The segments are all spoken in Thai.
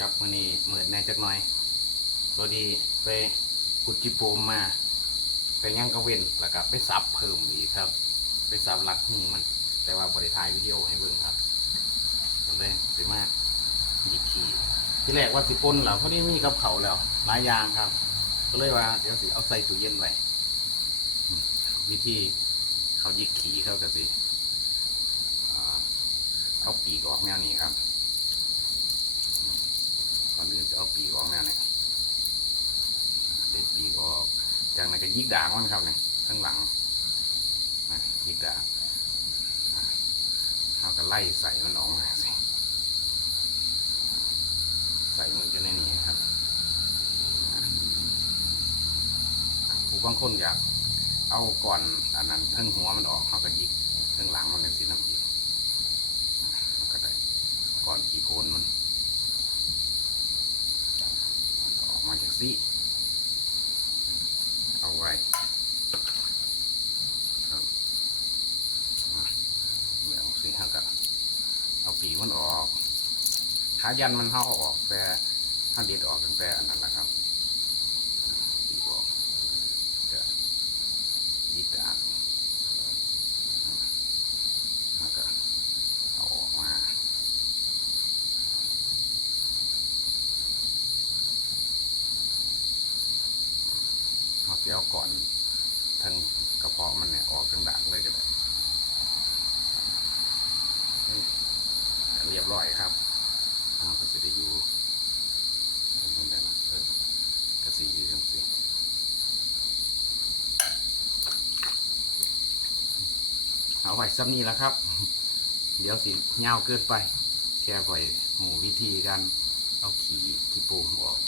ครับวันนี้เหมือนแหน่จักหน่อยพอดีไปกุดจิโปมมาไปย่างกระเวนแล้วก็ไปซับเพิ่มอีกครับ ไปซับรักหูมัน แต่ว่าบริถ่ายวิดีโอให้เบิ่งครับตอนแรกสิมากยิกขี่ที่แรกว่าสิปนเหรอเพราะนี่มีกับเขาแล้วหลายอย่างครับ ก็เลยว่าเดี๋ยวสิเอาใส่ตู้เย็นไว้วิธีเขายิกขี่เขาก็สิเอาปีกออกแนวนี้ครับ ก่อนอื่นจะเอา ปีกออกแนวนี้เด็ดปีกออกจากนั้นก็ยิกด่างมันครับเนี่ยข้างหลังนะยิกด่างเอาก็ไล่ใส่มันออกมาสิใส่มันจะในนี้ครับผู้บางคนอยากเอาก่อนอันนั้นเพิ่งหัวมันออกเขาก็ยิกเพิ่งหลังมันเป็นสีน้ำยิกอะมันก็ได้ก่อนกี่โคนมัน ซี่เอาไว้ครับแล้วสิห้ากับเอาปีมันออกขายันมันเข้าออกแต่ถ้าเด็ดออกกันแต่อันนั้นแหละครับปีกออกจะยิดดากแล้วก็เอาออกมา เอาเสียเอาก่อนทั้งกระเพาะมันเนี่ยออกทั้งด่างเลยก็ได้เรียบร้อยครับเอาก็สิได้อยู่เป็นไงล่ะเออกระสีอยู่จังสิเอาไว้ซ้ำนี้แล้วครับ เดี๋ยวสิเงาเกินไป แค่ปล่อยหูวิธีการเอาขี่ขี้ปูออก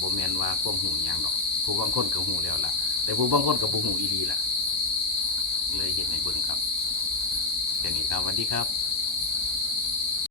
บโบแมนว่าความหูหยังดอก ผู้บางคนก็หูแล้วล่ะ แต่ผู้บางคนก็บ่หูอีดีล่ะ เลยเห็นในเบิ่งครับแค่นี้ครับสวัสดีครับ